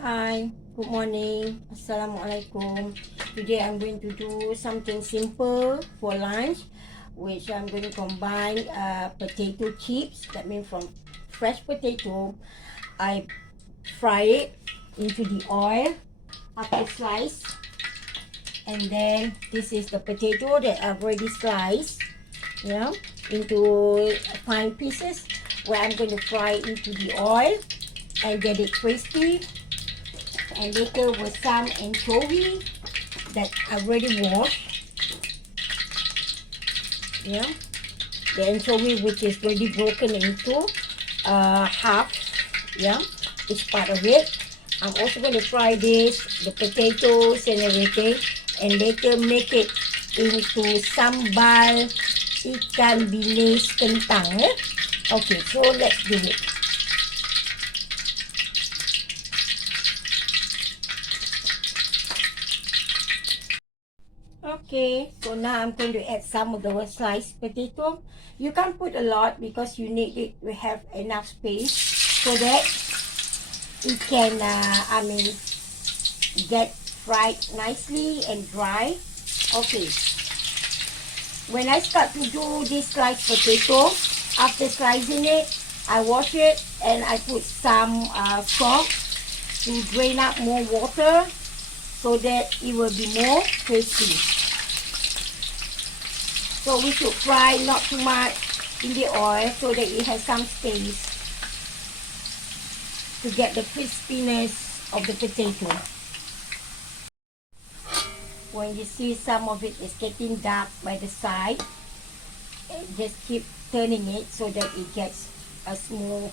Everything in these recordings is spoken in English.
Hi, good morning. Assalamualaikum. Today I'm going to do something simple for lunch, which I'm going to combine potato chips. That means from fresh potato. I fry it into the oil after slice, and then this is the potato that I've already sliced, yeah, into fine pieces. Where I'm going to fry into the oil and get it crispy. And later with some anchovy that I've already washed. Yeah, the anchovy which is already broken into half. Yeah, it's part of it. I'm also going to fry this, the potatoes and everything, and later make it into sambal ikan bilis kentang. Okay, so let's do it. Okay, so now I'm going to add some of the sliced potato. You can't put a lot because you need it to have enough space so that it can, get fried nicely and dry. Okay, when I start to do this sliced potato, after slicing it, I wash it and I put some salt to drain out more water so that it will be more crispy. So we should fry not too much in the oil so that it has some space to get the crispiness of the potato. When you see some of it is getting dark by the side, just keep turning it so that it gets a smooth,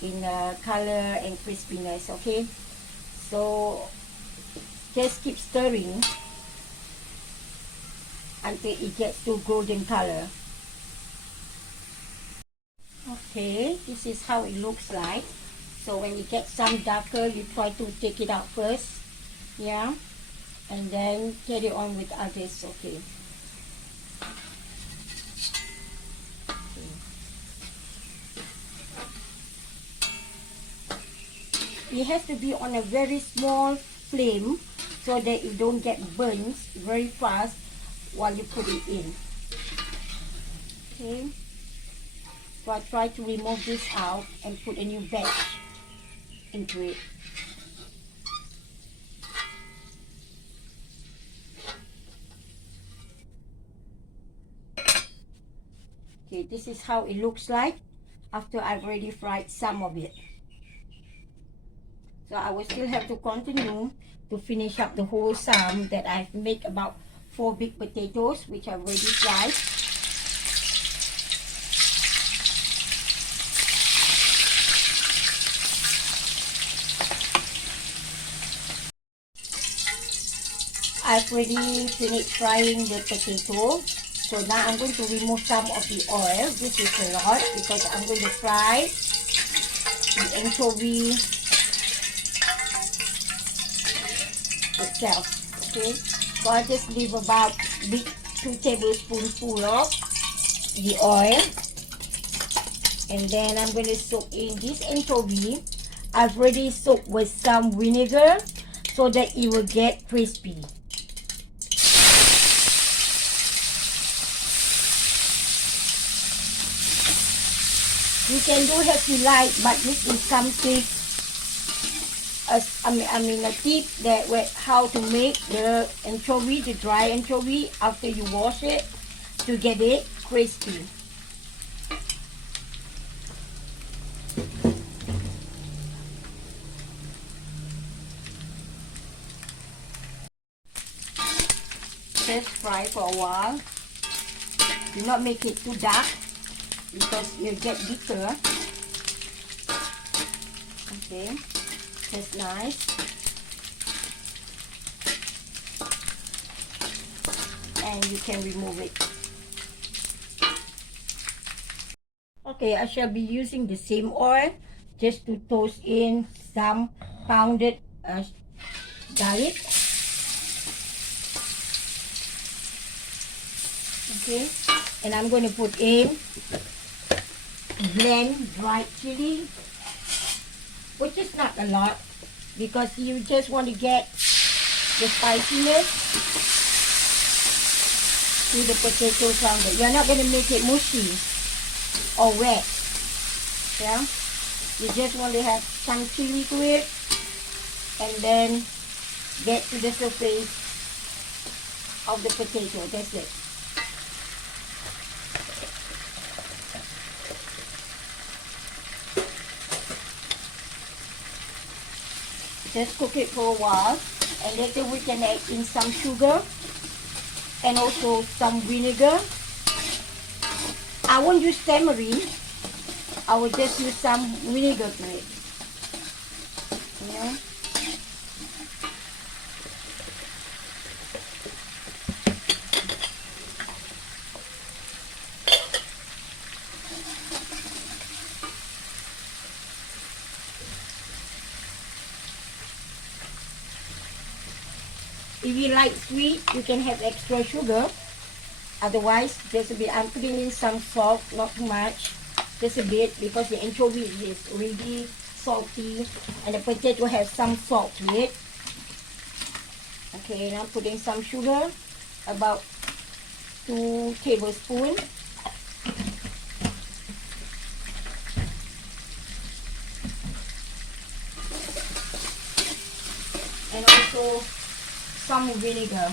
in color and crispiness, okay? So just keep stirring until it gets to golden color. Okay, this is how it looks like. So when it gets some darker, you try to take it out first, yeah, and then carry on with others. Okay. It has to be on a very small flame so that it don't get burnt very fast while you put it in. Okay, so I try to remove this out and put a new batch into it. Okay, this is how it looks like after I've already fried some of it. So I will still have to continue to finish up the whole sum that I've made about 4 big potatoes, which I've already fried. I've already finished frying the potato. So now I'm going to remove some of the oil. This is a lot because I'm going to fry the anchovy itself. Okay, so I just leave about 2 tablespoons full of the oil, and then I'm going to soak in this anchovy. I've already soaked with some vinegar so that it will get crispy. You can do as you like, but this is something, a tip that how to make the anchovy, the dry anchovy, after you wash it to get it crispy. Just fry for a while. Do not make it too dark because you get bitter. Okay, that's nice. And you can remove it. Okay, I shall be using the same oil just to toast in some pounded garlic. Okay, and I'm going to put in blend dried chili, which is not a lot because you just want to get the spiciness to the potato flounder. You're not going to make it mushy or wet. Yeah, you just want to have some chili to it and then get to the surface of the potato. That's it. Just cook it for a while, and later we can add in some sugar and also some vinegar. I won't use tamarind. I will just use some vinegar to it. You know? If you like sweet, you can have extra sugar. Otherwise, just a bit. I'm putting in some salt, not too much, just a bit, because the anchovy is already salty and the potato has some salt to it. Okay, now putting some sugar, about 2 tablespoons. And also some vinegar.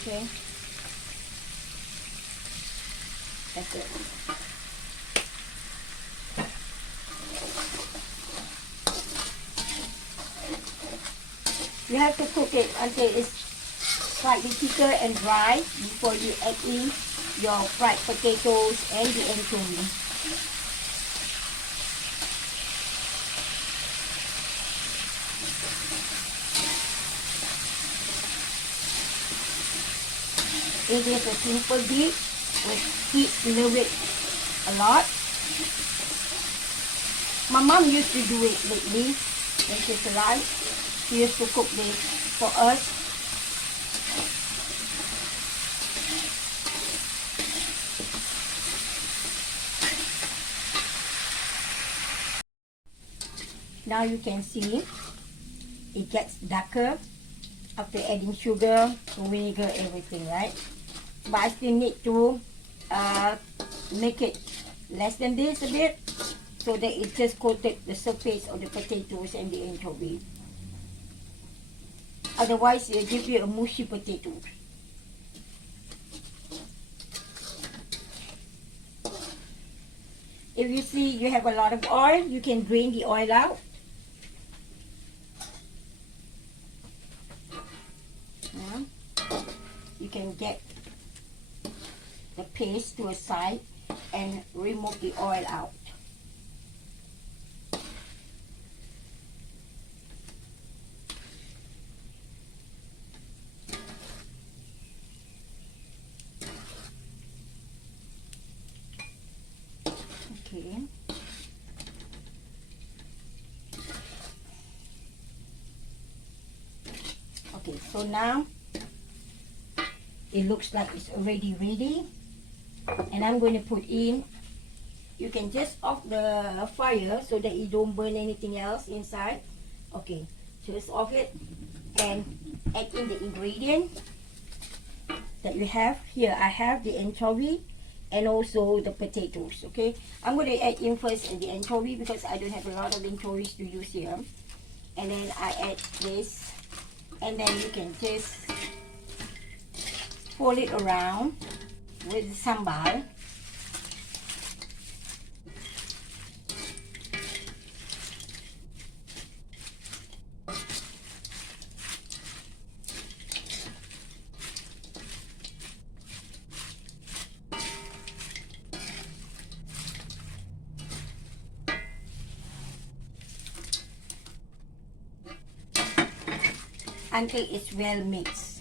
Okay, that's it. You have to cook it until it's slightly thicker and dry before you add in your fried potatoes and the anchovy. It is a simple dish with kids love it a lot. My mom used to do it lately when she's alive. She used to cook this for us. Now you can see it gets darker after adding sugar, vinegar, everything, right? But I still need to make it less than this a bit so that it just coated the surface of the potatoes and the anchovy. Otherwise, it'll give you a mushy potato. If you see you have a lot of oil, you can drain the oil out. You can get the paste to a side and remove the oil out. Okay. Okay, so now it looks like it's already ready, and I'm going to put in, you can just off the fire so that you don't burn anything else inside. Okay, just off it and add in the ingredient that you have here. I have the anchovy and also the potatoes. Okay, I'm going to add in first the anchovy because I don't have a lot of anchovies to use here, and then I add this, and then you can just fold it around with sambal. Until it's well mixed.